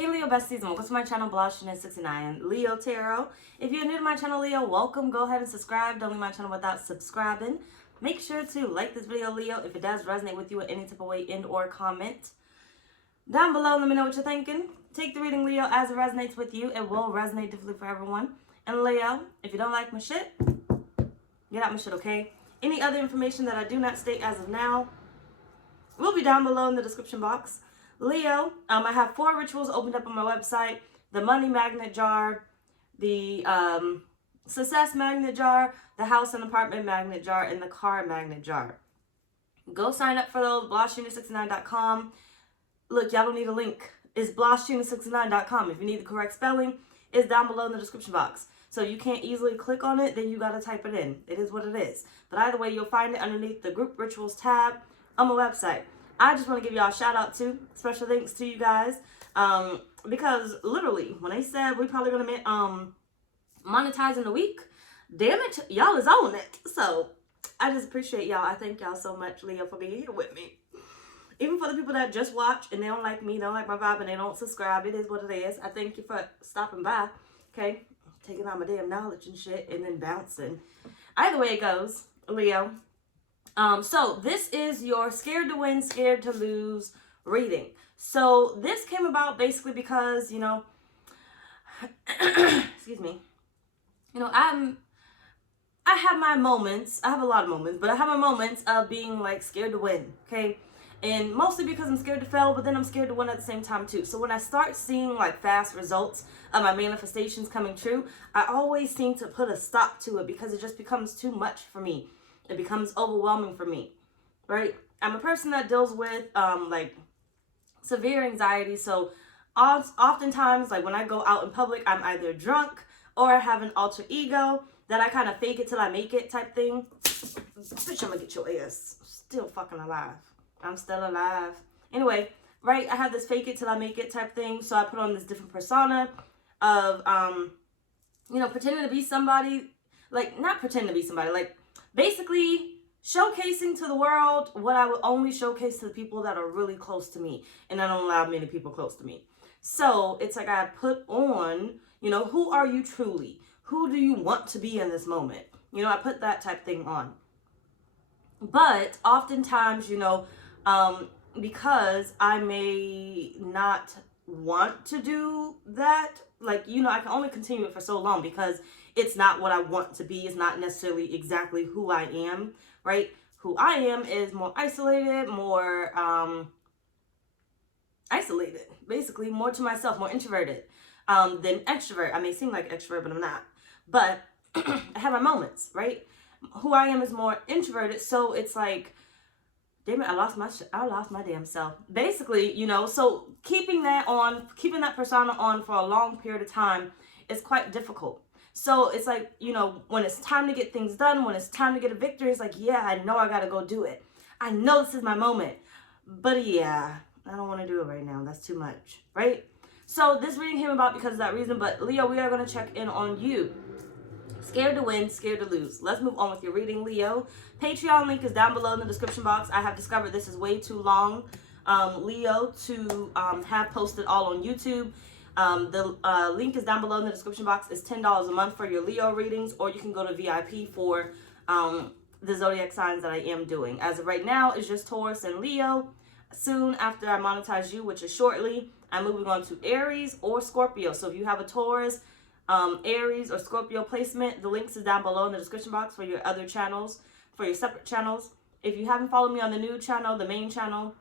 Hey Leo besties, and welcome to my channel, blahscrystalsale, Leo Tarot. If you're new to my channel, Leo, welcome. Go ahead and subscribe. Don't leave my channel without subscribing. Make sure to like this video, Leo, if it does resonate with you in any type of way, and or comment down below. Let me know what you're thinking. Take the reading, Leo, as it resonates with you. It will resonate differently for everyone. And Leo, if you don't like my shit, get out my shit, okay? Any other information that I do not state as of now will be down below in the description box. Leo, I have 4 rituals opened up on my website: the money magnet jar, the success magnet jar, the house and apartment magnet jar, and the car magnet jar. Go sign up for those, blahscrystalsale.com. Look, y'all don't need a link. It's blahscrystalsale.com. If you need the correct spelling, it's down below in the description box. So you can't easily click on it, then you gotta type it in. It is what it is. But either way, you'll find it underneath the group rituals tab on my website. I just want to give y'all a shout out to, special thanks to you guys, because literally when they said we probably gonna monetize in a week, damn it, y'all is on it. So I just appreciate y'all. I thank y'all so much, Leo, for being here with me. Even for the people that just watch and they don't like me, don't like my vibe, and they don't subscribe, it is what it is. I thank you for stopping by. Okay, taking out my damn knowledge and shit and then bouncing. Either way it goes, Leo. So this is your scared to win, scared to lose reading. So this came about basically because, excuse me, I have my moments. I have a lot of moments, but I have my moments of being like scared to win. Okay. And mostly because I'm scared to fail, but then I'm scared to win at the same time too. So when I start seeing like fast results of my manifestations coming true, I always seem to put a stop to it because it just becomes too much for me. It becomes overwhelming for me, right? I'm a person that deals with like severe anxiety. So oftentimes, like when I go out in public, I'm either drunk or I have an alter ego that I kind of fake it till I make it type thing. Bitch, I'm gonna get your ass. Still fucking alive. I'm still alive. Anyway, right? I have this fake it till I make it type thing. So I put on this different persona of, pretending to be somebody, like not pretending to be somebody, like basically showcasing to the world what I would only showcase to the people that are really close to me. And I don't allow many people close to me. So it's like I put on, who are you truly? Who do you want to be in this moment? I put that type thing on. But oftentimes, because I may not want to do that, like, I can only continue it for so long because it's not what I want to be. It's not necessarily exactly who I am, right? Who I am is more isolated, basically more to myself, more introverted than extrovert. I may seem like extrovert, but I'm not. But I have my moments, right? Who I am is more introverted, so it's like, damn it, I lost my damn self. Basically, so keeping that persona on for a long period of time is quite difficult. So it's like, when it's time to get things done, when it's time to get a victory, it's like, yeah, I know I gotta go do it. I know this is my moment. But yeah, I don't want to do it right now. That's too much, right? So this reading came about because of that reason. But Leo, we are going to check in on you. Scared to win, scared to lose. Let's move on with your reading, Leo. Patreon link is down below in the description box. I have discovered this is way too long, Leo, to have posted all on YouTube. The link is down below in the description box. It's $10 a month for your Leo readings, or you can go to VIP for the zodiac signs that I am doing. As of right now, it's just Taurus and Leo. Soon after I monetize you, which is shortly, I'm moving on to Aries or Scorpio. So if you have a Taurus, Aries or Scorpio placement, the links is down below in the description box for your other channels, for your separate channels. If you haven't followed me on the new channel, the main channel,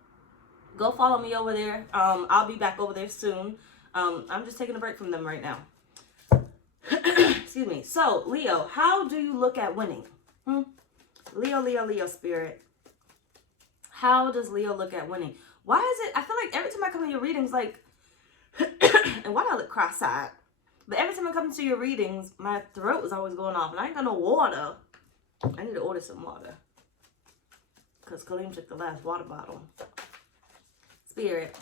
go follow me over there. I'll be back over there soon. I'm just taking a break from them right now. Excuse me. So, Leo, how do you look at winning? Leo, spirit. How does Leo look at winning? Why is it, I feel like every time I come to your readings, like, and why do I look cross-eyed? But every time I come to your readings, my throat is always going off. And I ain't got no water. I need to order some water. Because Kaleem took the last water bottle. Spirit.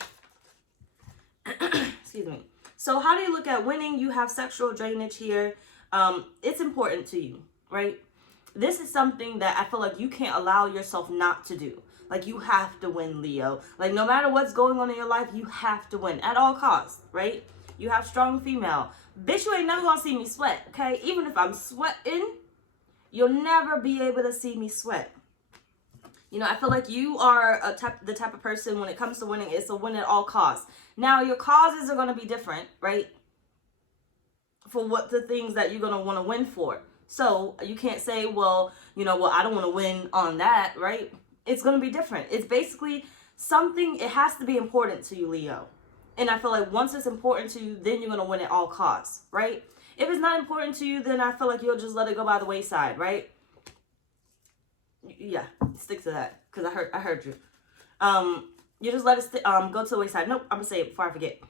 Excuse me. So how do you look at winning? You have sexual drainage here. It's important to you, right? This is something that I feel like you can't allow yourself not to do. Like, you have to win, Leo. Like, no matter what's going on in your life, you have to win at all costs, right? You have strong female. Bitch, you ain't never gonna see me sweat, okay? Even if I'm sweating, you'll never be able to see me sweat. You know, I feel like you are the type of person, when it comes to winning, it's a win at all costs. Now, your causes are going to be different, right? For what the things that you're going to want to win for. So you can't say, well, I don't want to win on that, right? It's going to be different. It's basically something, it has to be important to you, Leo. And I feel like once it's important to you, then you're going to win at all costs, right? If it's not important to you, then I feel like you'll just let it go by the wayside, right? Yeah, stick to that, because I heard you. You just let it go to the wayside. Nope, I'm gonna say it before I forget.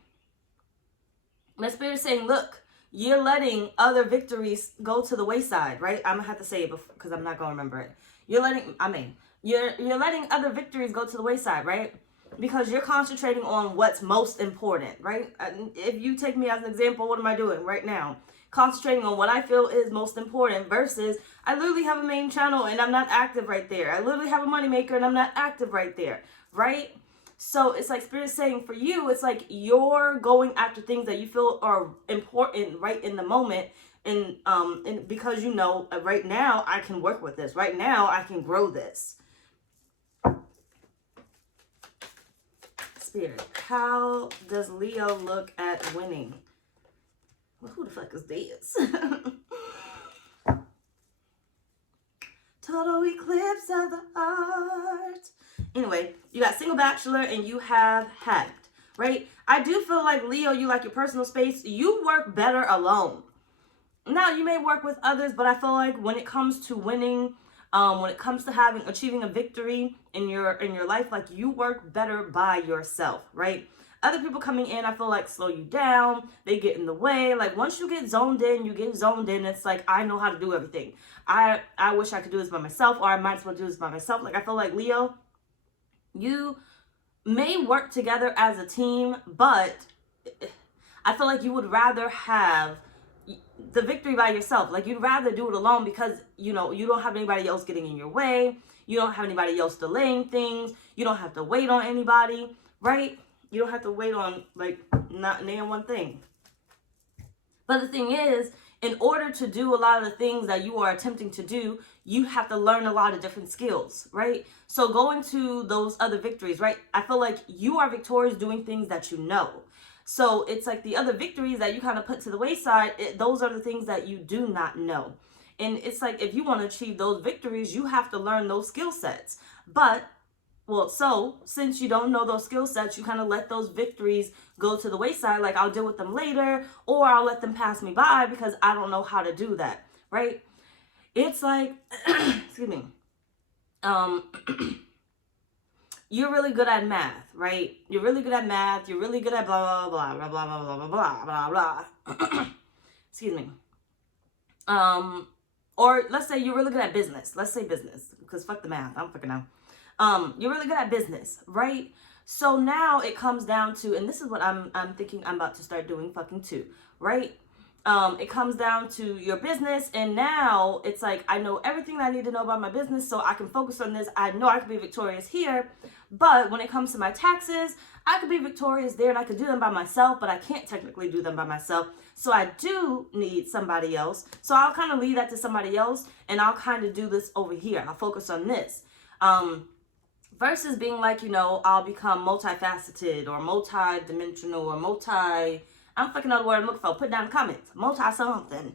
My spirit is saying, look, you're letting other victories go to the wayside, right? I'm gonna have to say it because I'm not gonna remember it. You're letting other victories go to the wayside, right? Because you're concentrating on what's most important, right? If you take me as an example, what am I doing right now? Concentrating on what I feel is most important versus I literally have a main channel and I'm not active right there. I literally have a moneymaker and I'm not active right there, right? So it's like Spirit saying for you, it's like you're going after things that you feel are important right in the moment. And because right now I can work with this. Right now I can grow this. Spirit, how does Leo look at winning? Well, who the fuck is this? Total eclipse of the heart. Anyway, you got single bachelor and you have hacked, right? I do feel like, Leo, you like your personal space. You work better alone. Now, you may work with others, but I feel like when it comes to winning, when it comes to achieving a victory in your life, like, you work better by yourself, right? Other people coming in, I feel like, slow you down. They get in the way. Like, once you get zoned in, it's like, I know how to do everything. I wish I could do this by myself, or I might as well do this by myself. Like, I feel like, Leo, you may work together as a team, but I feel like you would rather have the victory by yourself. Like, you'd rather do it alone because, you don't have anybody else getting in your way. You don't have anybody else delaying things. You don't have to wait on anybody, right? You don't have to wait on, like, not name one thing. But the thing is, in order to do a lot of the things that you are attempting to do, you have to learn a lot of different skills, right? So going to those other victories, right? I feel like you are victorious doing things that you know. So it's like the other victories that you kind of put to the wayside, those are the things that you do not know. And it's like, if you want to achieve those victories, you have to learn those skill sets. So since you don't know those skill sets, you kind of let those victories go to the wayside. Like, I'll deal with them later, or I'll let them pass me by because I don't know how to do that, right? It's like, excuse me, you're really good at math, right? You're really good at math. You're really good at blah, blah, blah, blah, blah, blah, blah, blah, blah, blah. Excuse me. Or let's say you're really good at business. Let's say business, because fuck the math. I don't fucking know. You're really good at business, right? So now it comes down to, and this is what I'm thinking I'm about to start doing fucking too, right? It comes down to your business, and now it's like, I know everything I need to know about my business, so I can focus on this. I know I can be victorious here, but when it comes to my taxes, I could be victorious there, and I could do them by myself, but I can't technically do them by myself. So I do need somebody else. So I'll kind of leave that to somebody else, and I'll kind of do this over here. I'll focus on this. Versus being like, I'll become multifaceted or multi-dimensional or I don't fucking know the word I'm looking for. Put down in the comments. Multi-something.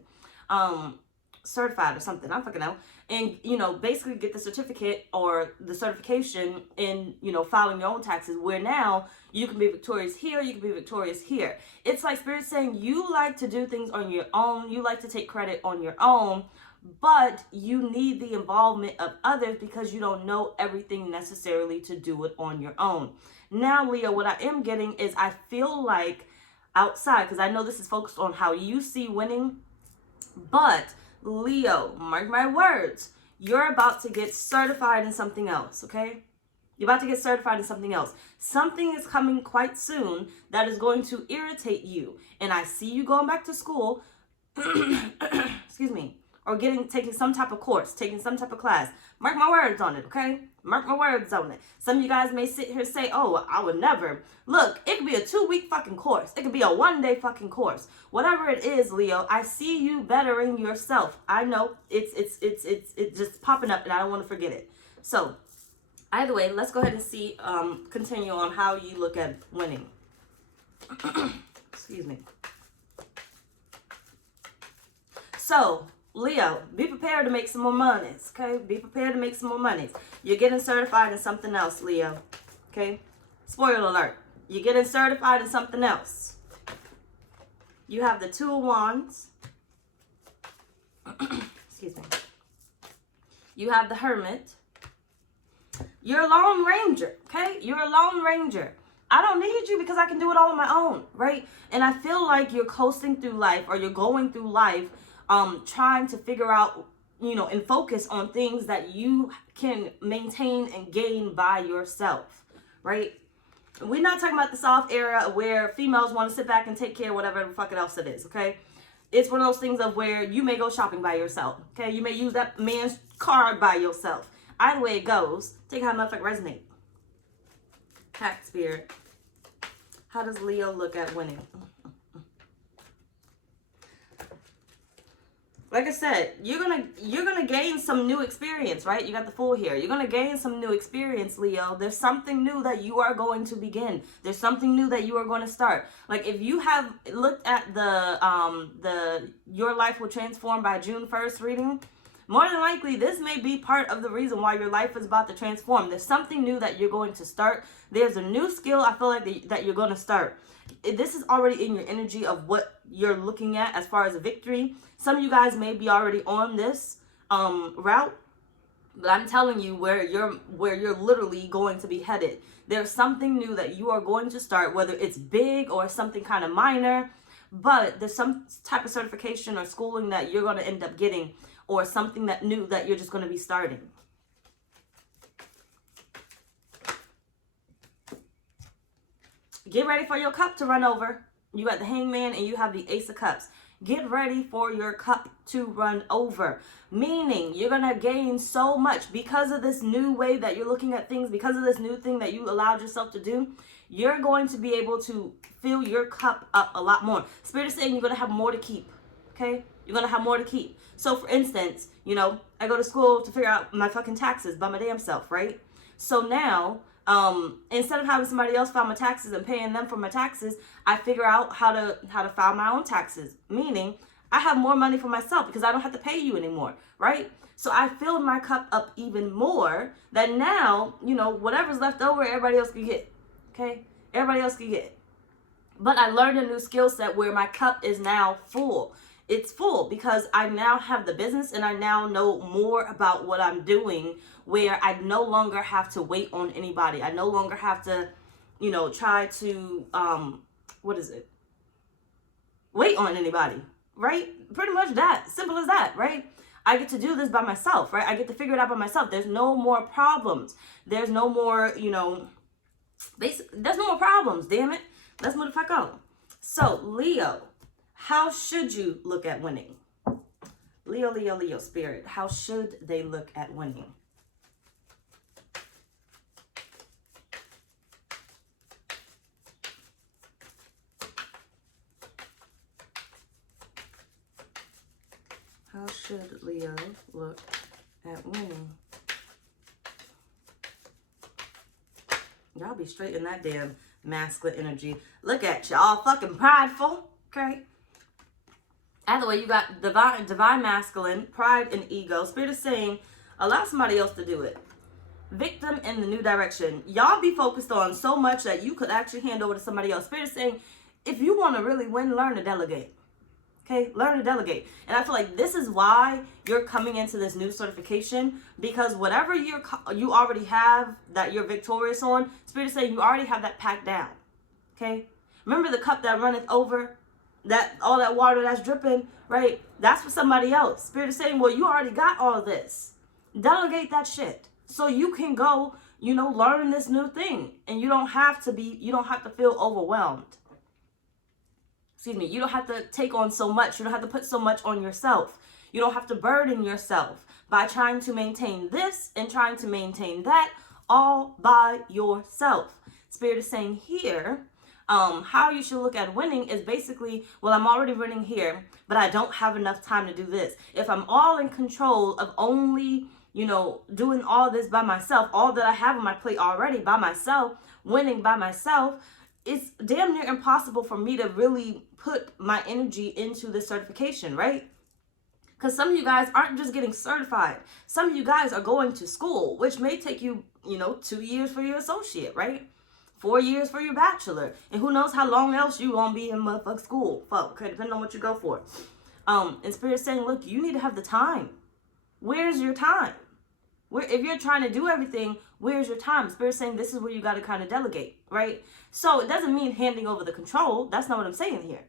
Certified or something. I don't fucking know. And, basically get the certificate or the certification in, filing your own taxes, where now you can be victorious here, you can be victorious here. It's like Spirit saying you like to do things on your own. You like to take credit on your own. But you need the involvement of others because you don't know everything necessarily to do it on your own. Now, Leo, what I am getting is I feel like outside, because I know this is focused on how you see winning, but Leo, mark my words, you're about to get certified in something else, okay? You're about to get certified in something else. Something is coming quite soon that is going to irritate you. And I see you going back to school, excuse me, or taking some type of course, taking some type of class. Mark my words on it, okay? Mark my words on it. Some of you guys may sit here and say, oh, I would never. Look, it could be a 2-week fucking course. It could be a 1-day fucking course. Whatever it is, Leo, I see you bettering yourself. I know it's just popping up and I don't want to forget it. So either way, let's go ahead and see, continue on how you look at winning. Excuse me. So, Leo, be prepared to make some more monies, okay? Be prepared to make some more monies. You're getting certified in something else, Leo, okay? Spoiler alert. You're getting certified in something else. You have the 2 of Wands. Excuse me. You have the Hermit. You're a Lone Ranger, okay? You're a Lone Ranger. I don't need you because I can do it all on my own, right? And I feel like you're coasting through life, or you're going through life trying to figure out, and focus on things that you can maintain and gain by yourself, right? We're not talking about the soft era where females want to sit back and take care of whatever the fucking else it is, okay? It's one of those things of where you may go shopping by yourself, okay? You may use that man's card by yourself. Either way it goes, take how motherfucker resonate. Pack Spirit. How does Leo look at winning? Like I said, you're gonna gain some new experience, right? You got the Fool here. You're gonna gain some new experience, Leo. There's something new that you are going to begin. There's something new that you are going to start. Like if you have looked at the Your Life Will Transform by June 1st reading, more than likely this may be part of the reason why your life is about to transform. There's something new that you're going to start. There's a new skill I feel like that you're going to start. This is already in your energy of what you're looking at as far as a victory. Some of you guys may be already on this route, but I'm telling you where you're literally going to be headed. There's something new that you are going to start, whether it's big or something kind of minor, but there's some type of certification or schooling that you're going to end up getting, or something that new that you're just going to be starting. Get ready for your cup to run over. You got the Hangman and you have the Ace of Cups. Get ready for your cup to run over. Meaning you're going to gain so much because of this new way that you're looking at things, because of this new thing that you allowed yourself to do. You're going to be able to fill your cup up a lot more. Spirit is saying you're going to have more to keep. Okay? You're going to have more to keep. So for instance, I go to school to figure out my fucking taxes by my damn self, right? So now, instead of having somebody else file my taxes and paying them for my taxes, I figure out how to file my own taxes. Meaning, I have more money for myself because I don't have to pay you anymore, right? So I filled my cup up even more that now, whatever's left over, everybody else can get, okay? Everybody else can get. But I learned a new skill set where my cup is now full. It's full because I now have the business and I now know more about what I'm doing, where I no longer have to wait on anybody. I no longer have to, try to, wait on anybody, right? Pretty much that. Simple as that, right? I get to do this by myself, right? I get to figure it out by myself. There's no more problems. There's no more, there's no more problems, damn it. Let's move the fuck on. So, Leo, how should you look at winning? Leo, Spirit, how should they look at winning? How should Leo look at winning? Y'all be straight in that damn masculine energy. Look at y'all fucking prideful, okay? Either way, you got divine masculine, pride and ego. Spirit is saying, allow somebody else to do it. Victim in the new direction. Y'all be focused on so much that you could actually hand over to somebody else. Spirit is saying, if you want to really win, learn to delegate. Okay, learn to delegate. And I feel like this is why you're coming into this new certification, because whatever you already have that you're victorious on, Spirit is saying you already have that packed down. Okay, remember the cup that runneth over, that all that water that's dripping, right? That's for somebody else. Spirit is saying, well, you already got all this. Delegate that shit so you can go, learn this new thing, and you don't have to feel overwhelmed. Excuse me, you don't have to take on so much. You don't have to put so much on yourself. You don't have to burden yourself by trying to maintain this and trying to maintain that all by yourself. Spirit is saying here, how you should look at winning is basically, well, I'm already winning here, but I don't have enough time to do this. If I'm all in control of only, doing all this by myself, all that I have on my plate already by myself, winning by myself, it's damn near impossible for me to really put my energy into this certification, right? Because some of you guys aren't just getting certified. Some of you guys are going to school, which may take you, 2 years for your associate, right? 4 years for your bachelor. And who knows how long else you gonna be in motherfucking school. Fuck, okay, depending on what you go for. And Spirit's saying, look, you need to have the time. Where's your time? If you're trying to do everything, where's your time? Spirit's saying this is where you got to kind of delegate, right? So it doesn't mean handing over the control. That's not what I'm saying here.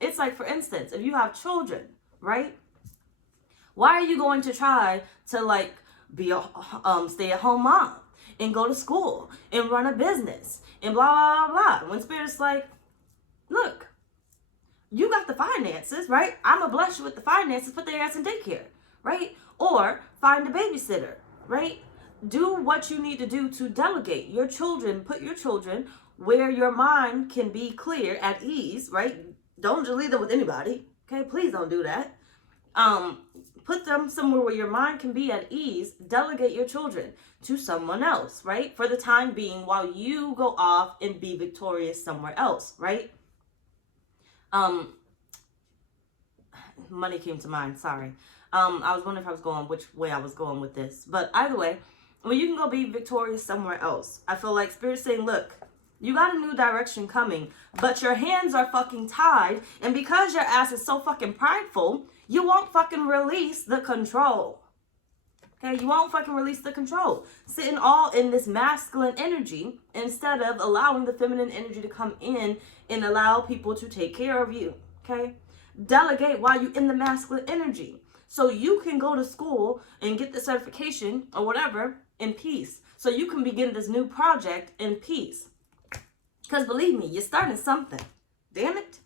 It's like, for instance, if you have children, right? Why are you going to try to be a stay-at-home mom and go to school and run a business and blah, blah, blah? When Spirit's like, look, you got the finances, right? I'm going to bless you with the finances. Put their ass in daycare, right? Or find a babysitter, right? Do what you need to do to delegate your children. Put your children where your mind can be clear, at ease, right? Don't just leave them with anybody, okay? Please don't do that. Put them somewhere where your mind can be at ease. Delegate your children to someone else, right? For the time being, while you go off and be victorious somewhere else, right? Money came to mind, sorry. I was wondering if I was going which way I was going with this. But either way, when you can go be victorious somewhere else, I feel like Spirit's saying, look, you got a new direction coming, but your hands are fucking tied. And because your ass is so fucking prideful, you won't fucking release the control. Okay, you won't fucking release the control. Sitting all in this masculine energy instead of allowing the feminine energy to come in and allow people to take care of you. Okay, delegate while you're in the masculine energy. So you can go to school and get the certification or whatever in peace. So you can begin this new project in peace. Because believe me, you're starting something. Damn it.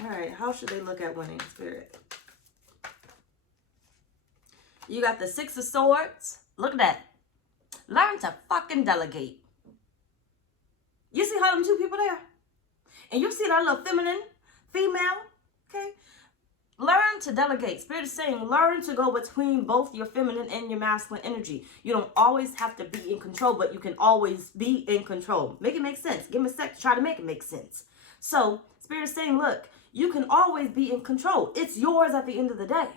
All right, how should they look at winning, Spirit? You got the Six of Swords. Look at that. Learn to fucking delegate. You see how them two people there? And you see that little feminine female, okay? Learn to delegate. Spirit is saying, learn to go between both your feminine and your masculine energy. You don't always have to be in control, but you can always be in control. Make it make sense. Give me a sec to try to make it make sense. So, Spirit is saying, look, you can always be in control. It's yours at the end of the day.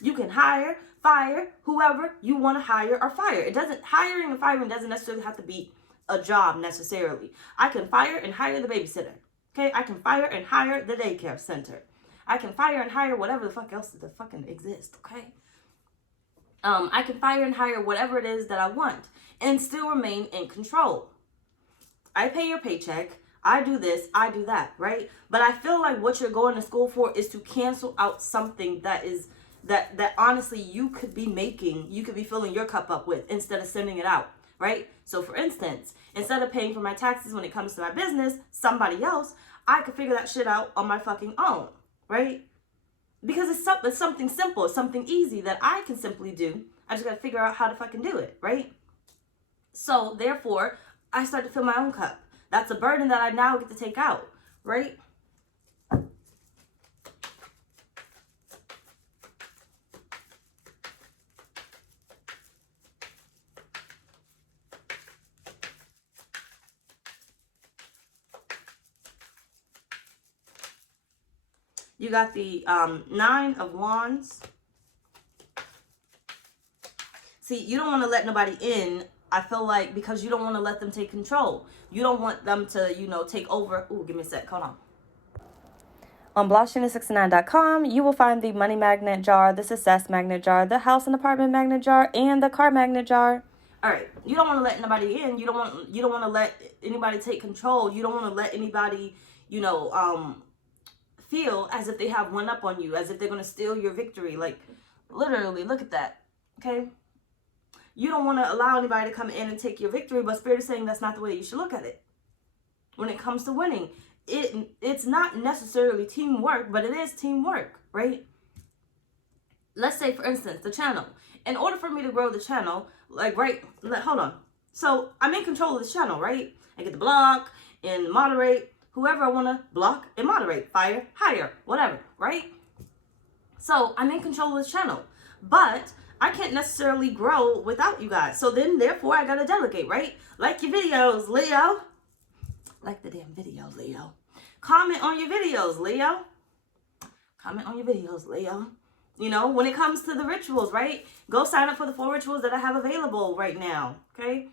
You can hire, fire, whoever you want to hire or fire. Hiring and firing doesn't necessarily have to be a job necessarily. I can fire and hire the babysitter. Okay, I can fire and hire the daycare center. I can fire and hire whatever the fuck else that fucking exists. Okay, I can fire and hire whatever it is that I want and still remain in control. I pay your paycheck. I do this. I do that. Right. But I feel like what you're going to school for is to cancel out something that is that honestly you could be making. You could be filling your cup up with instead of sending it out. Right? So for instance, instead of paying for my taxes when it comes to my business, somebody else, I could figure that shit out on my fucking own, right? Because it's something simple, it's something easy that I can simply do. I just got to figure out how to fucking do it, right? So therefore, I start to fill my own cup. That's a burden that I now get to take out, right? You got the Nine of Wands. See, you don't want to let nobody in, I feel like, because you don't want to let them take control. You don't want them to, take over. Ooh, give me a sec. Hold on. On blahscrystalsale.com, you will find the money magnet jar, the success magnet jar, the house and apartment magnet jar, and the car magnet jar. All right. You don't want to let nobody in. You don't want to let anybody take control. You don't want to let anybody, feel as if they have one up on you, as if they're going to steal your victory. Like, literally, look at that. Okay? You don't want to allow anybody to come in and take your victory, but Spirit is saying that's not the way you should look at it. When it comes to winning, it's not necessarily teamwork, but it is teamwork, right? Let's say, for instance, the channel. In order for me to grow the channel, like, right, hold on. So I'm in control of this channel, right? I get to block and moderate whoever I want to block and moderate, fire, hire, whatever, right? So I'm in control of this channel, but I can't necessarily grow without you guys. So then, therefore, I got to delegate, right? Like your videos, Leo. Like the damn videos, Leo. Comment on your videos, Leo. Comment on your videos, Leo. You know, when it comes to the rituals, right? Go sign up for the 4 rituals that I have available right now, okay?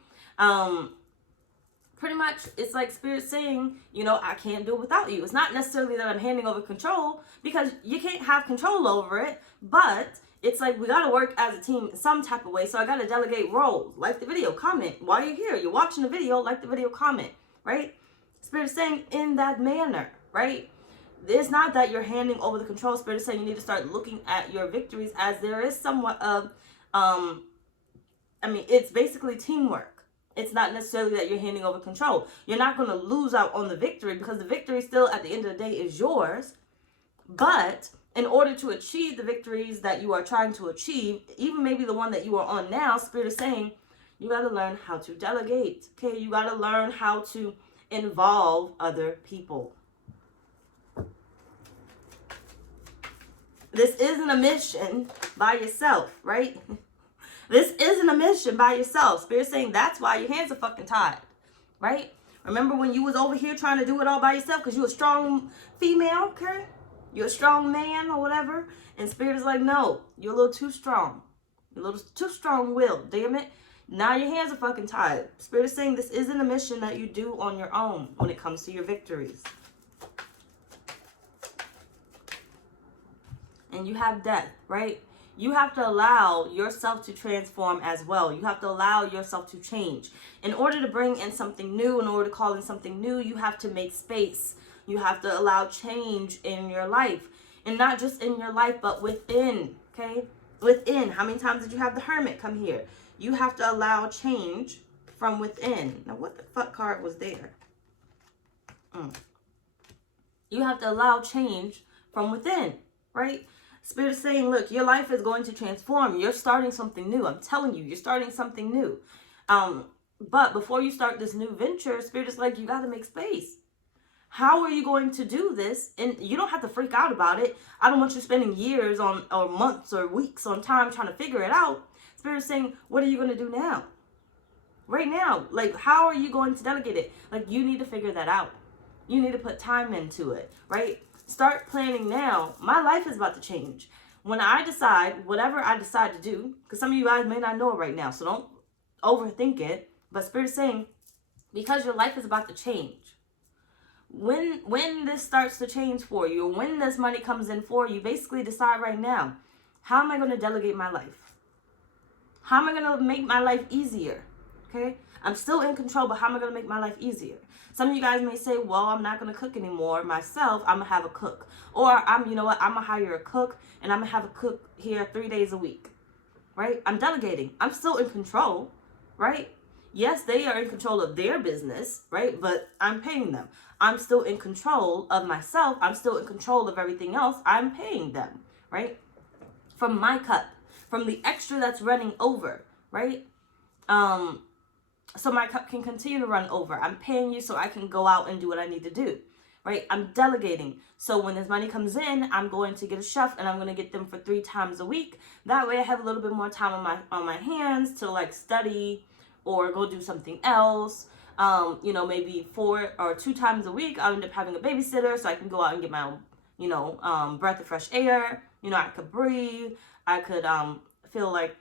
Pretty much, it's like Spirit saying, you know, I can't do it without you. It's not necessarily that I'm handing over control, because you can't have control over it, but it's like we got to work as a team in some type of way, so I got to delegate roles. Like the video, comment. While you're here, you're watching the video, like the video, comment, right? Spirit is saying in that manner, right? It's not that you're handing over the control. Spirit is saying you need to start looking at your victories as there is somewhat of, it's basically teamwork. It's not necessarily that you're handing over control. You're not going to lose out on the victory, because the victory still at the end of the day is yours. But in order to achieve the victories that you are trying to achieve, even maybe the one that you are on now, Spirit is saying you got to learn how to delegate. Okay, you got to learn how to involve other people. This isn't a mission by yourself, right? This isn't a mission by yourself. Spirit's saying that's why your hands are fucking tied, right? Remember when you was over here trying to do it all by yourself because you a strong female, okay? You're a strong man or whatever. And Spirit is like, no, you're a little too strong. You're a little too strong-willed, damn it. Now your hands are fucking tied. Spirit is saying this isn't a mission that you do on your own when it comes to your victories. And you have death, right? You have to allow yourself to transform as well. You have to allow yourself to change. In order to bring in something new, in order to call in something new, you have to make space. You have to allow change in your life. And not just in your life, but within, okay? Within. How many times did you have the Hermit come here? You have to allow change from within. Now, what the fuck card was there? You have to allow change from within, right? Spirit is saying, look, your life is going to transform. You're starting something new. I'm telling you, you're starting something new. But before you start this new venture, Spirit is like, you got to make space. How are you going to do this? And you don't have to freak out about it. I don't want you spending years on, or months or weeks on time trying to figure it out. Spirit is saying, what are you going to do now? Right now. Like, how are you going to delegate it? Like, you need to figure that out. You need to put time into it, right? Start planning now. My life is about to change. When I decide, whatever I decide to do, because some of you guys may not know it right now, so don't overthink it. But Spirit is saying, because your life is about to change. When this starts to change for you, when this money comes in for you, basically decide right now, how am I going to delegate my life? How am I going to make my life easier? Okay? I'm still in control, but how am I going to make my life easier? Some of you guys may say, well, I'm not going to cook anymore myself. I'm going to have a cook. Or you know what? I'm going to hire a cook, and I'm going to have a cook here 3 days a week. Right? I'm delegating. I'm still in control. Right? Yes, they are in control of their business. Right? But I'm paying them. I'm still in control of myself. I'm still in control of everything else. I'm paying them. Right? From my cup. From the extra that's running over. Right? So my cup can continue to run over. I'm paying you so I can go out and do what I need to do, right? I'm delegating. So when this money comes in, I'm going to get a chef and I'm going to get them for 3 times a week. That way I have a little bit more time on my hands to like study or go do something else. You know, maybe 4 or 2 times a week, I'll end up having a babysitter so I can go out and get my own, breath of fresh air. You know, I could breathe. I could feel like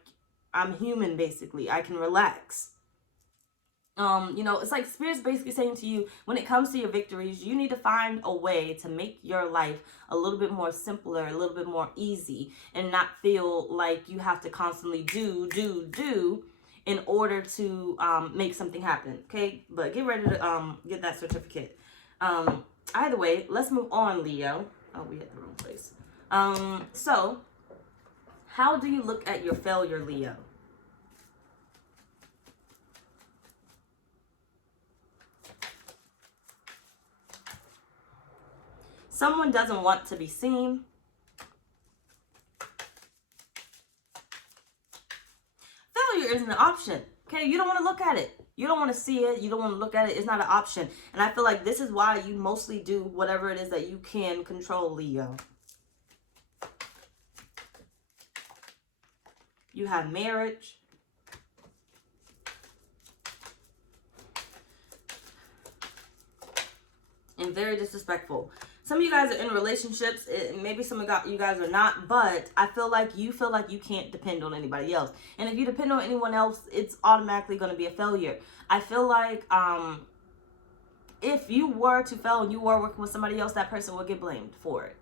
I'm human, basically. I can relax. You know, it's like Spirit's basically saying to you, when it comes to your victories, you need to find a way to make your life a little bit more simpler, a little bit more easy, and not feel like you have to constantly do in order to make something happen, okay? But get ready to get that certificate. Either way, let's move on, Leo. Oh, we hit the wrong place. So, how do you look at your failure, Leo? Someone doesn't want to be seen. Failure isn't an option. Okay, you don't want to look at it. You don't want to see it. You don't want to look at it. It's not an option. And I feel like this is why you mostly do whatever it is that you can control, Leo. You have marriage. And very disrespectful. Some of you guys are in relationships. Maybe some of you guys are not. But I feel like you can't depend on anybody else. And if you depend on anyone else, it's automatically going to be a failure. I feel like if you were to fail and you were working with somebody else, that person would get blamed for it.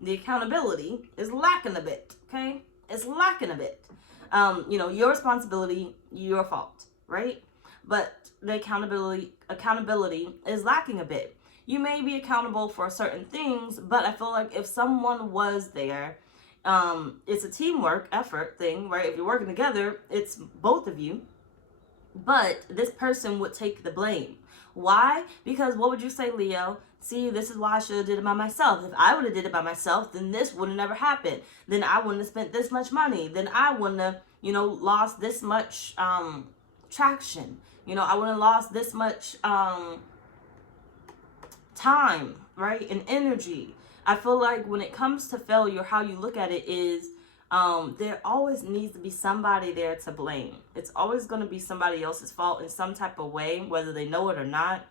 The accountability is lacking a bit. Okay? It's lacking a bit. You know, your responsibility, your fault, right? But the accountability is lacking a bit. You may be accountable for certain things, but I feel like if someone was there, it's a teamwork effort thing, right? If you're working together, it's both of you, but this person would take the blame. Why? Because what would you say, Leo? See, this is why I should have did it by myself. If I would have did it by myself, then this would have never happened. Then I wouldn't have spent this much money. Then I wouldn't have, you know, lost this much traction. You know, I wouldn't have lost this much time, right? And energy. I feel like when it comes to failure, how you look at it is there always needs to be somebody there to blame. It's always going to be somebody else's fault in some type of way, whether they know it or not.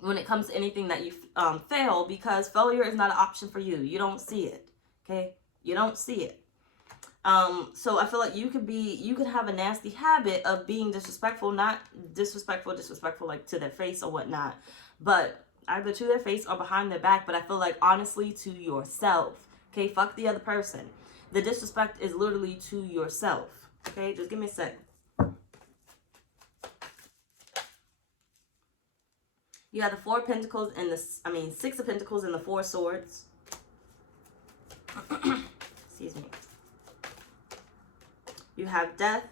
When it comes to anything that you fail, because failure is not an option for you. You don't see it. Okay? You don't see it. So I feel like you could have a nasty habit of being disrespectful, not disrespectful like to their face or whatnot, but either to their face or behind their back. But I feel like honestly to yourself. Okay, fuck the other person. The disrespect is literally to yourself. Okay, just give me a sec. You have the Four of Pentacles and Six of Pentacles and the Four Swords. Excuse me. You have Death.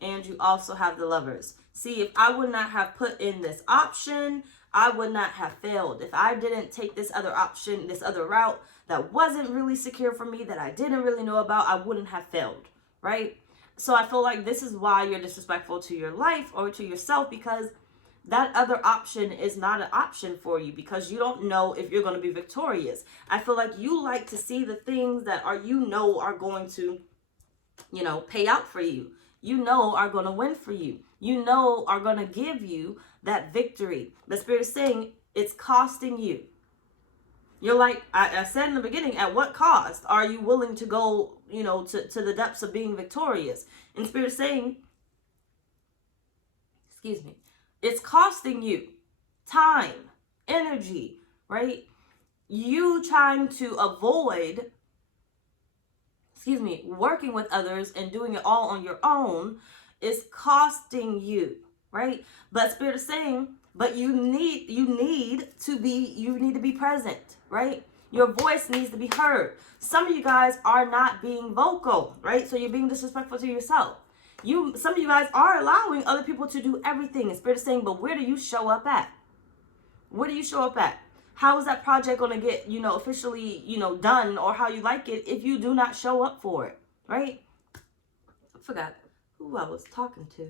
And you also have the Lovers. See, if I would not have put in this option, I would not have failed. If I didn't take this other option, this other route that wasn't really secure for me, that I didn't really know about, I wouldn't have failed, right? So I feel like this is why you're disrespectful to your life or to yourself, because that other option is not an option for you, because you don't know if you're going to be victorious. I feel like you like to see the things that are going to, you know, pay out for you. You know are going to win for you. You know are going to give you that victory. The Spirit is saying it's costing you. You're like, I said in the beginning, at what cost are you willing to go, you know, to the depths of being victorious? And Spirit is saying, excuse me, it's costing you time, energy, right? You trying to avoid, working with others and doing it all on your own is costing you, right? But Spirit is saying, but you need to be present, right? Your voice needs to be heard. Some of you guys are not being vocal, right? So you're being disrespectful to yourself. Some of you guys are allowing other people to do everything. And Spirit is saying, but where do you show up at? Where do you show up at? How is that project going to get, you know, officially, you know, done, or how you like it if you do not show up for it, right? I forgot who I was talking to.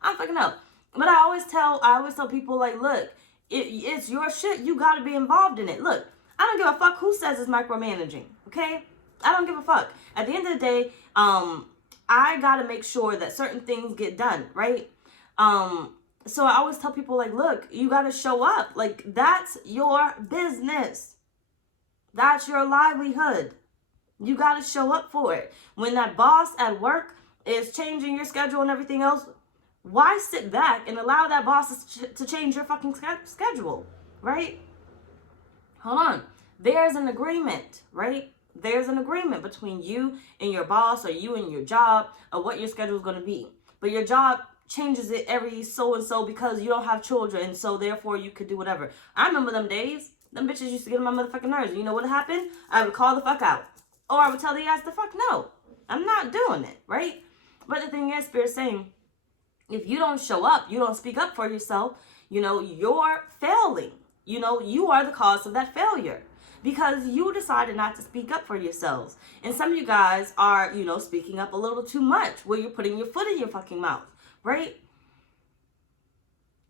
I don't fucking know. But I always tell people, like, look, it's your shit. You got to be involved in it. Look, I don't give a fuck who says it's micromanaging, okay? I don't give a fuck. At the end of the day, I got to make sure that certain things get done, right? So I always tell people, like, look, you got to show up. Like, that's your business. That's your livelihood. You got to show up for it. When that boss at work is changing your schedule and everything else, why sit back and allow that boss to change your fucking schedule, right? Hold on. There's an agreement, right? There's an agreement between you and your boss, or you and your job, of what your schedule is going to be. But your job changes it every so-and-so because you don't have children, so therefore you could do whatever. I remember them days. Them bitches used to get on my motherfucking nerves. You know what happened? I would call the fuck out. Or I would tell the guys the fuck no. I'm not doing it, right? But the thing is, Spirit's saying, If you don't show up, you don't speak up for yourself, you're failing. You are the cause of that failure because you decided not to speak up for yourselves. And some of you guys are, speaking up a little too much where you're putting your foot in your fucking mouth, right?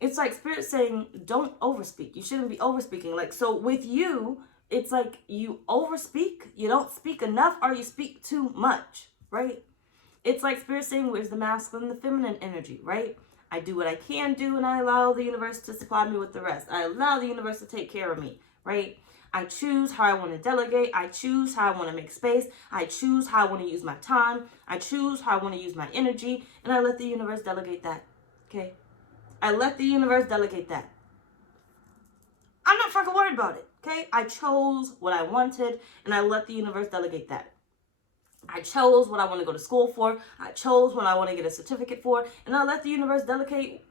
It's like Spirit saying, don't overspeak. You shouldn't be overspeaking. Like, so with you, it's like you overspeak, you don't speak enough, or you speak too much, right? It's like Spirit saying, where's the masculine and the feminine energy, right? I do what I can do, and I allow the universe to supply me with the rest. I allow the universe to take care of me, right? I choose how I want to delegate. I choose how I want to make space. I choose how I want to use my time. I choose how I want to use my energy, and I let the universe delegate that, okay? I let the universe delegate that. I'm not fucking worried about it, okay? I chose what I wanted, and I let the universe delegate that. I chose what I want to go to school for. I chose what I want to get a certificate for, and I let the universe delegate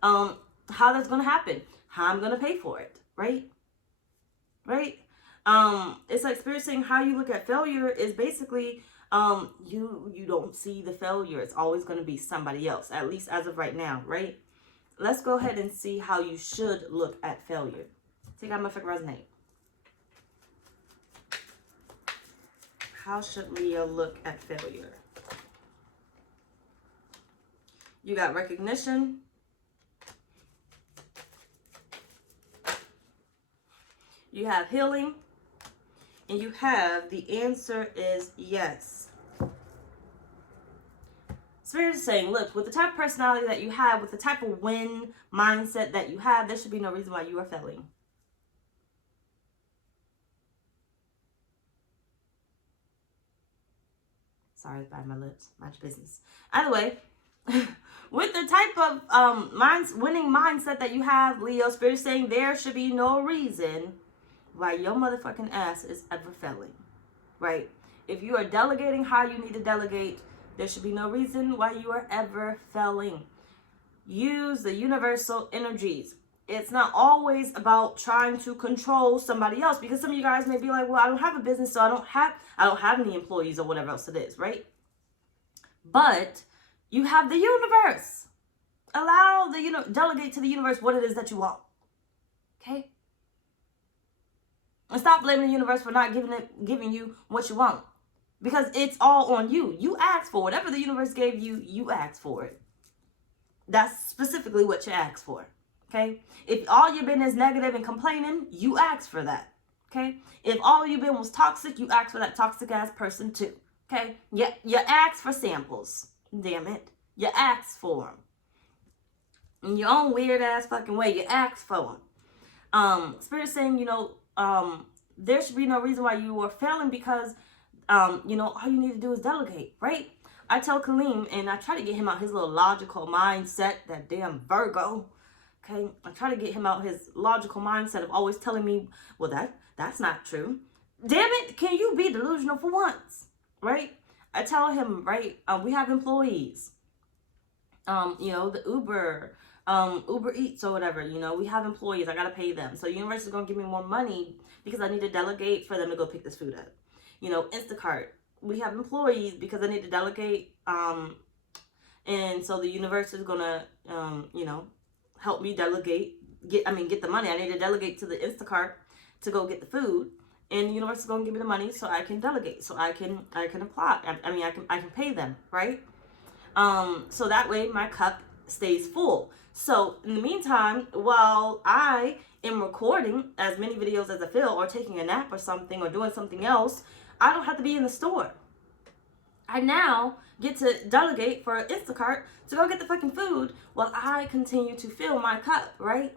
how that's going to happen, how I'm going to pay for it, right? It's like Spirit saying how you look at failure is basically you don't see the failure. It's always going to be somebody else, at least as of right now, right? Let's go ahead and see how you should look at failure. Take out my fucking resonate. How should Leo look at failure? You got recognition. You have healing. And you have the answer is yes. Spirit is saying, look, with the type of personality that you have, with the type of win mindset that you have, there should be no reason why you are failing. Sorry about my lips. Mind your business. Either way, with the type of winning mindset that you have, Leo, Spirit is saying there should be no reason why your motherfucking ass is ever failing, right? If you are delegating how you need to delegate, there should be no reason why you are ever failing. Use the universal energies. It's not always about trying to control somebody else, because some of you guys may be like, well, I don't have a business, so I don't have any employees or whatever else it is, right? But you have the universe. Allow the delegate to the universe what it is that you want. Okay? And stop blaming the universe for not giving you what you want. Because it's all on you. You asked for whatever the universe gave you, you asked for it. That's specifically what you asked for. Okay? If all you've been is negative and complaining, you asked for that. Okay? If all you've been was toxic, you asked for that toxic ass person too. Okay? You asked for samples. Damn it. You asked for them. In your own weird ass fucking way, you asked for them. Spirit saying, there should be no reason why you are failing, because, all you need to do is delegate, right? I tell Kaleem, and I try to get him out his little logical mindset, that damn Virgo. Okay, I try to get him out his logical mindset of always telling me, well, that's not true. Damn it, can you be delusional for once, right? I tell him, right, we have employees, the Uber Eats or whatever, we have employees, I gotta pay them. So the universe is gonna give me more money because I need to delegate for them to go pick this food up. Instacart, we have employees because I need to delegate, and so the universe is gonna, help me delegate, get the money. I need to delegate to the Instacart to go get the food, and the universe is going to give me the money so I can delegate, so I can apply. I can pay them, right? So that way my cup stays full. So in the meantime, while I am recording as many videos as I feel, or taking a nap or something, or doing something else, I don't have to be in the store. I now get to delegate for Instacart to go get the fucking food while I continue to fill my cup, right?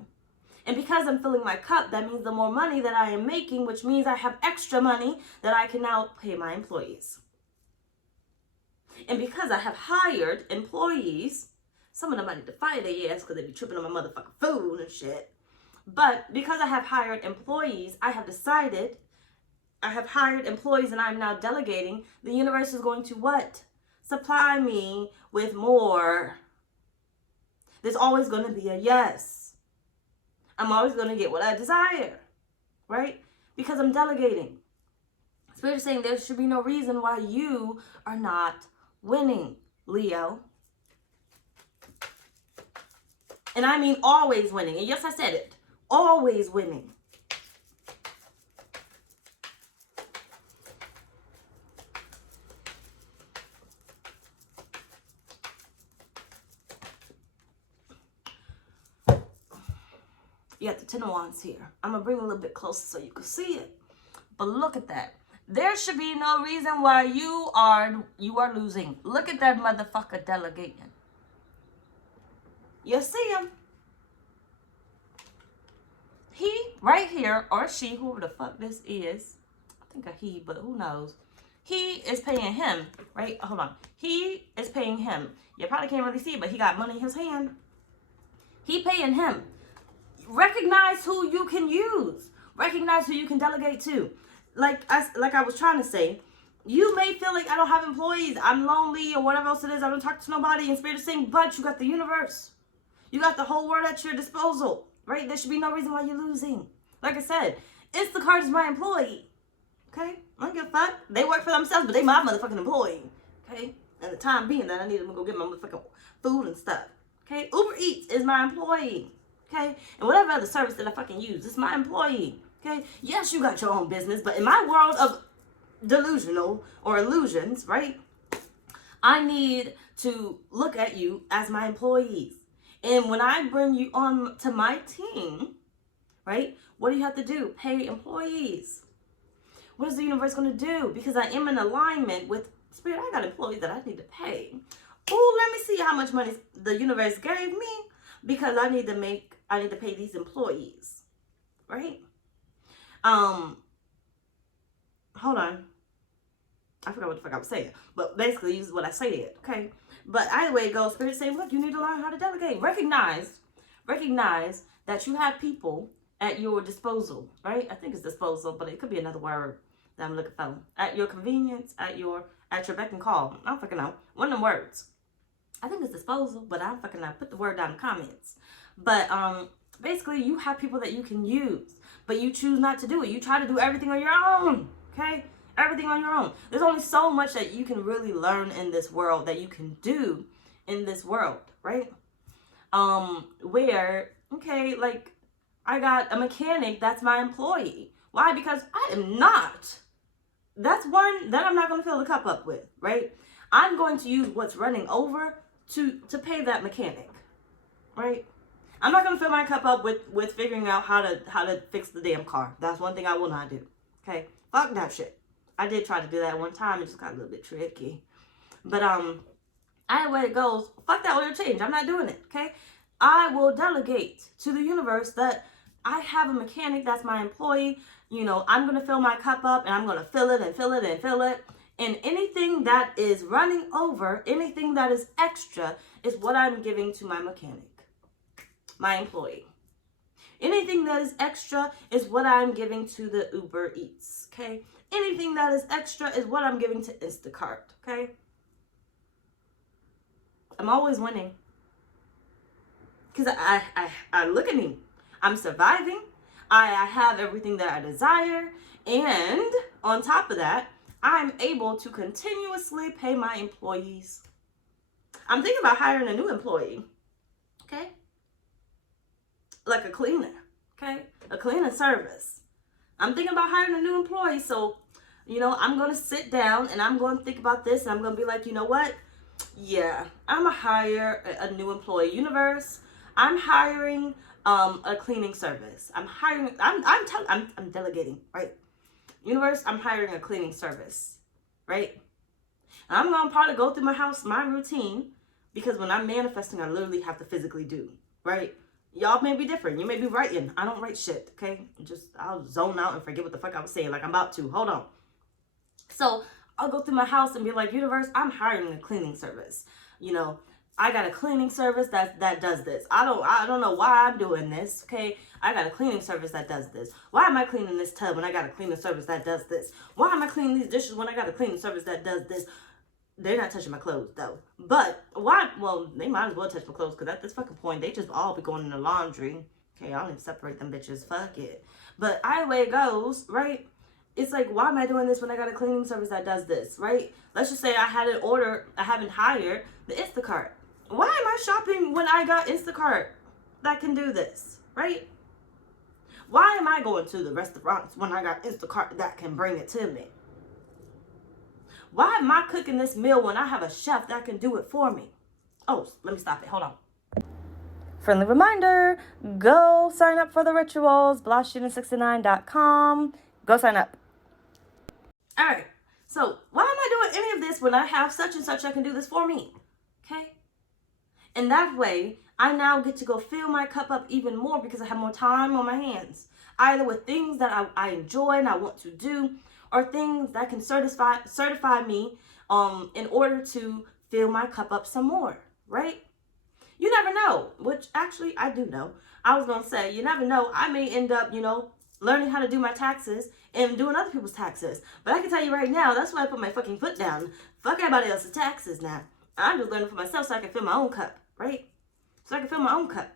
And because I'm filling my cup, that means the more money that I am making, which means I have extra money that I can now pay my employees. And because I have hired employees, some of them I need to fire their ass because they be tripping on my motherfucking food and shit. But because I have hired employees, I have hired employees, and I'm now delegating. The universe is going to what? Supply me with more. There's always going to be a yes. I'm always going to get what I desire, right? Because I'm delegating. Spirit is saying there should be no reason why you are not winning, Leo. And I mean always winning. And yes, I said it. Always winning. You got the Ten of Wands here. I'm going to bring it a little bit closer so you can see it. But look at that. There should be no reason why you are losing. Look at that motherfucker delegating. You see him? He, right here, or she, whoever the fuck this is. I think a he, but who knows. He is paying him, right? Hold on. He is paying him. You probably can't really see it, but he got money in his hand. He paying him. Recognize who you can use. Recognize who you can delegate to. Like I was trying to say, you may feel like I don't have employees, I'm lonely, or whatever else it is, I don't talk to nobody, and Spirit is saying, but you got the universe. You got the whole world at your disposal, right? There should be no reason why you're losing. Like I said, Instacart is my employee, okay? I don't give a fuck. They work for themselves, but they my motherfucking employee, okay? And the time being that I need them to go get my motherfucking food and stuff, okay? Uber Eats is my employee, okay? And whatever other service that I fucking use, it's my employee. Okay, yes, you got your own business, but in my world of delusional or illusions, right, I need to look at you as my employees. And when I bring you on to my team, right, what do you have to do? Pay employees. What is the universe going to do? Because I am in alignment with Spirit. I got employees that I need to pay. Oh, let me see how much money the universe gave me, because I need to pay these employees, right? Hold on. I forgot what the fuck I was saying. But basically, this is what I said, okay? But either way it goes, Spirit saying, look, you need to learn how to delegate. Recognize that you have people at your disposal, right? I think it's disposal, but it could be another word that I'm looking for. At your convenience, at your beck and call. I don't fucking know. One of them words. I think it's disposal, but I don't fucking know. Put the word down in the comments. But basically, you have people that you can use, but you choose not to do it. You try to do everything on your own, okay? Everything on your own. There's only so much that you can really learn in this world, that you can do in this world, right? Where, okay, like, I got a mechanic that's my employee. Why? Because I am not. That's one that I'm not going to fill the cup up with, right? I'm going to use what's running over to pay that mechanic, right? I'm not going to fill my cup up with figuring out how to fix the damn car. That's one thing I will not do, okay? Fuck that shit. I did try to do that one time. It just got a little bit tricky. But either way it goes, fuck that oil change. I'm not doing it, okay? I will delegate to the universe that I have a mechanic that's my employee. You know, I'm going to fill my cup up, and I'm going to fill it and fill it and fill it. And anything that is running over, anything that is extra, is what I'm giving to my mechanic, my employee. Anything that is extra is what I'm giving to the Uber Eats, okay? Anything that is extra is what I'm giving to Instacart, okay? I'm always winning. Because I look at me. I'm surviving. I have everything that I desire. And on top of that, I'm able to continuously pay my employees. I'm thinking about hiring a new employee, okay? Like a cleaner, okay? A cleaning service. I'm thinking about hiring a new employee. So, you know, I'm going to sit down and I'm going to think about this. And I'm going to be like, you know what? Yeah, I'm going to hire a new employee. Universe, I'm hiring a cleaning service. I'm delegating, right? Universe, I'm hiring a cleaning service, right? And I'm going to probably go through my house, my routine, because when I'm manifesting, I literally have to physically do, right? Y'all may be different. You may be writing. I don't write shit, okay? I'll zone out and forget what the fuck I was saying, like I'm about to. Hold on. So I'll go through my house and be like, universe, I'm hiring a cleaning service. You know, I got a cleaning service that does this. I don't know why I'm doing this, okay? I got a cleaning service that does this. Why am I cleaning this tub when I got a cleaning service that does this? Why am I cleaning these dishes when I got a cleaning service that does this? They're not touching my clothes, though. But why? Well, they might as well touch my clothes, because at this fucking point, they just all be going in the laundry. Okay, I don't even separate them bitches. Fuck it. But either way it goes, right? It's like, why am I doing this when I got a cleaning service that does this, right? Let's just say I haven't hired the Instacart. Why am I shopping when I got Instacart? that can do this, right? Why am I going to the restaurants when I got Instacart that can bring it to me? Why am I cooking this meal when I have a chef that can do it for me? Oh, let me stop it. Hold on. Friendly reminder, go sign up for the rituals, blahscrystalsale.com. Go sign up. All right. So why am I doing any of this when I have such and such that can do this for me? Okay. And that way, I now get to go fill my cup up even more because I have more time on my hands. Either with things that I enjoy and I want to do, or things that can certify me in order to fill my cup up some more, right? You never know, which actually I do know. I was going to say, you never know. I may end up, learning how to do my taxes and doing other people's taxes. But I can tell you right now, that's why I put my fucking foot down. Fuck everybody else's taxes now. I'm just learning for myself so I can fill my own cup, right? So I can fill my own cup.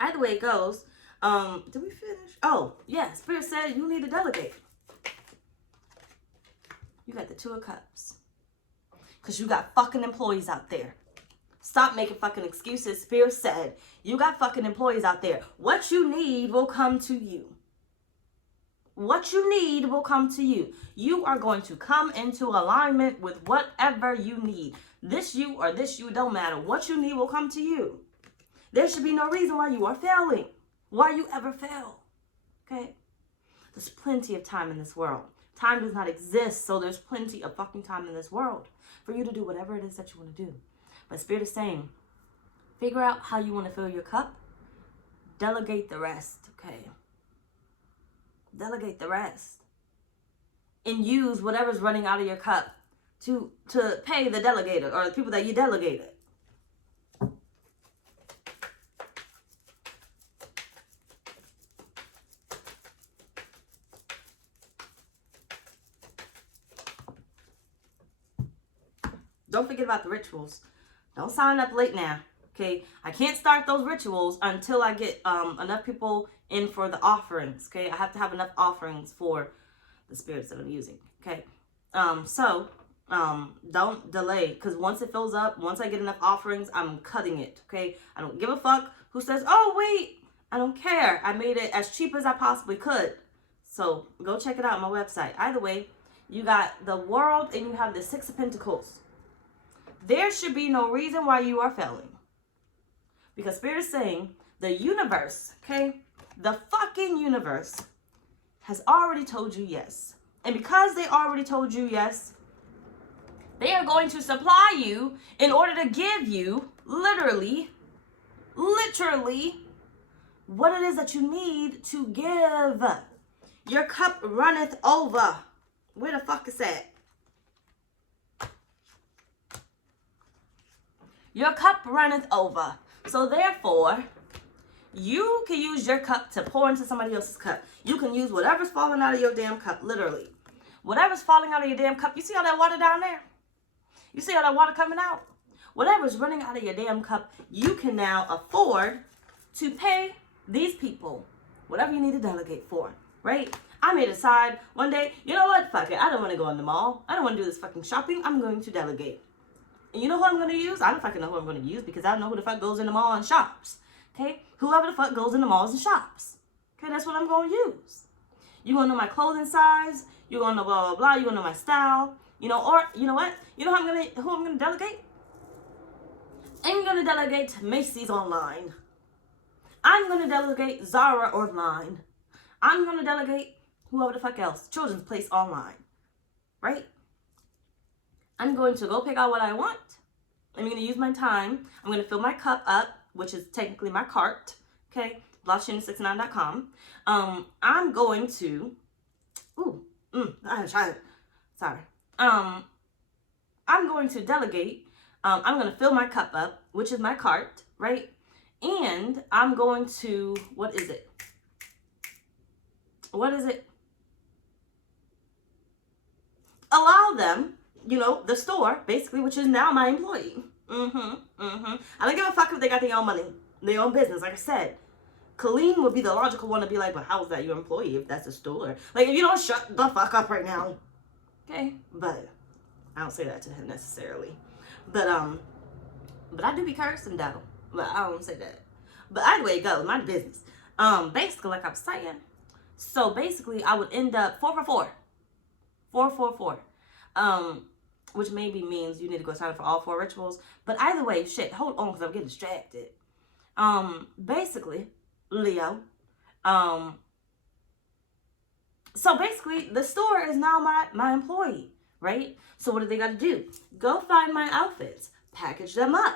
Either way it goes, did we finish? Oh, yeah, Spirit said you need to delegate. You got the Two of Cups. Because you got fucking employees out there. Stop making fucking excuses. Spirit said you got fucking employees out there. What you need will come to you. What you need will come to you. You are going to come into alignment with whatever you need. This you or this you, don't matter. What you need will come to you. There should be no reason why you are failing. Why you ever fail. Okay? There's plenty of time in this world. Time does not exist, so there's plenty of fucking time in this world for you to do whatever it is that you want to do. But Spirit is saying, figure out how you want to fill your cup. Delegate the rest, okay? Delegate the rest. And use whatever's running out of your cup to pay the delegator or the people that you delegated. Don't forget about the rituals. Don't sign up late now, okay? I can't start those rituals until I get enough people in for the offerings, okay? I have to have enough offerings for the spirits that I'm using, okay? Don't delay, because once it fills up, once I get enough offerings, I'm cutting it, okay? I don't give a fuck who says, oh, wait, I don't care. I made it as cheap as I possibly could. So go check it out on my website. Either way, you got the World and you have the Six of Pentacles. There should be no reason why you are failing. Because Spirit is saying the universe, okay, the fucking universe has already told you yes. And because they already told you yes, they are going to supply you in order to give you literally, what it is that you need to give. Your cup runneth over. Where the fuck is that? Your cup runneth over. So therefore, you can use your cup to pour into somebody else's cup. You can use whatever's falling out of your damn cup, literally. Whatever's falling out of your damn cup. You see all that water down there? You see all that water coming out? Whatever's running out of your damn cup, you can now afford to pay these people whatever you need to delegate for, right? I may decide one day, you know what? Fuck it. I don't want to go in the mall. I don't want to do this fucking shopping. I'm going to delegate. And you know who I'm going to use? I don't fucking know who I'm going to use because I don't know who the fuck goes in the mall and shops. Okay? Whoever the fuck goes in the malls and shops. Okay? That's what I'm going to use. You're going to know my clothing size. You're going to know blah, blah, blah. You're going to know my style. You know, or, you know what? You know who I'm going to delegate? I'm going to delegate Macy's online. I'm going to delegate Zara online. I'm going to delegate whoever the fuck else. Children's Place online. Right? I'm going to go pick out what I want. I'm going to use my time. I'm going to fill my cup up, which is technically my cart. Okay? blahscrystalsale.com. I'm going to... sorry. I'm going to delegate. I'm going to fill my cup up, which is my cart, right? And I'm going to... What is it? Allow them... You know, the store, basically, which is now my employee. I don't give a fuck if they got their own money, their own business. Like I said, Colleen would be the logical one to be like, but how is that your employee if that's a store? Like, if you don't shut the fuck up right now. Okay? But I don't say that to him necessarily. But I do be cursing though. But I don't say that. But either way it goes, my business. Basically, like I was saying, so basically I would end up 444. 444. Which maybe means you need to go sign up for all 4 rituals. But either way, shit, hold on, because I'm getting distracted. Basically, Leo, so basically the store is now my employee, right? So what do they got to do? Go find my outfits, package them up.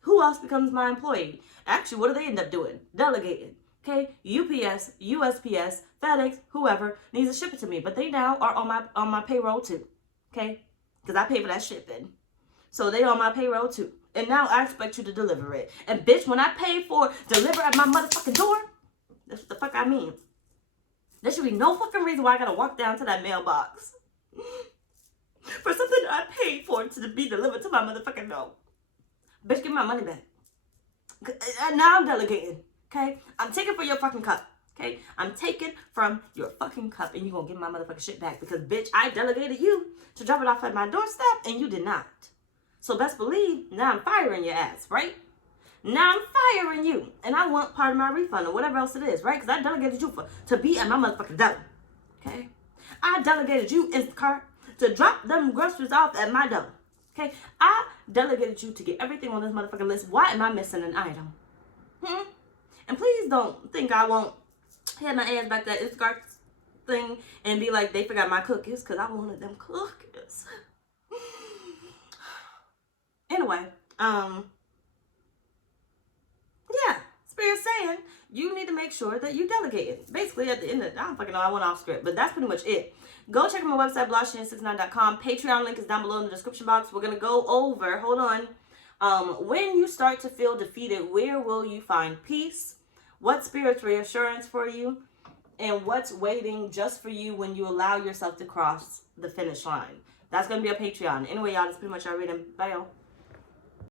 Who else becomes my employee? Actually, what do they end up doing? Delegating. Okay, UPS, USPS, FedEx, whoever needs to ship it to me, but they now are on my payroll too. Okay, because I pay for that shipping, so they on my payroll too. And now I expect you to deliver it. And bitch, when I pay for deliver at my motherfucking door, that's what the fuck I mean. There should be no fucking reason why I gotta walk down to that mailbox for something that I paid for to be delivered to my motherfucking door. Bitch, give me my money back. And now I'm delegating. Okay? I'm taking for your fucking cup. Okay? I'm taking from your fucking cup and you gonna get my motherfucking shit back because, bitch, I delegated you to drop it off at my doorstep and you did not. So best believe, now I'm firing your ass, right? Now I'm firing you. And I want part of my refund or whatever else it is, right? Because I delegated you to be at my motherfucking door. Okay? I delegated you, Instacart, to drop them groceries off at my door. Okay? I delegated you to get everything on this motherfucking list. Why am I missing an item? And please don't think I won't have my ass back that Instacart thing and be like, they forgot my cookies because I wanted them cookies. Anyway, yeah, Spirit's saying you need to make sure that you delegate it. Basically, at the end of it, I don't fucking know, I went off script, but that's pretty much it. Go check out my website, blahscrystalsale.com. Patreon link is down below in the description box. We're going to go over, hold on, when you start to feel defeated, where will you find peace? What spirit's reassurance for you? And what's waiting just for you when you allow yourself to cross the finish line? That's going to be a Patreon. Anyway, y'all, that's pretty much our reading. Bye, y'all.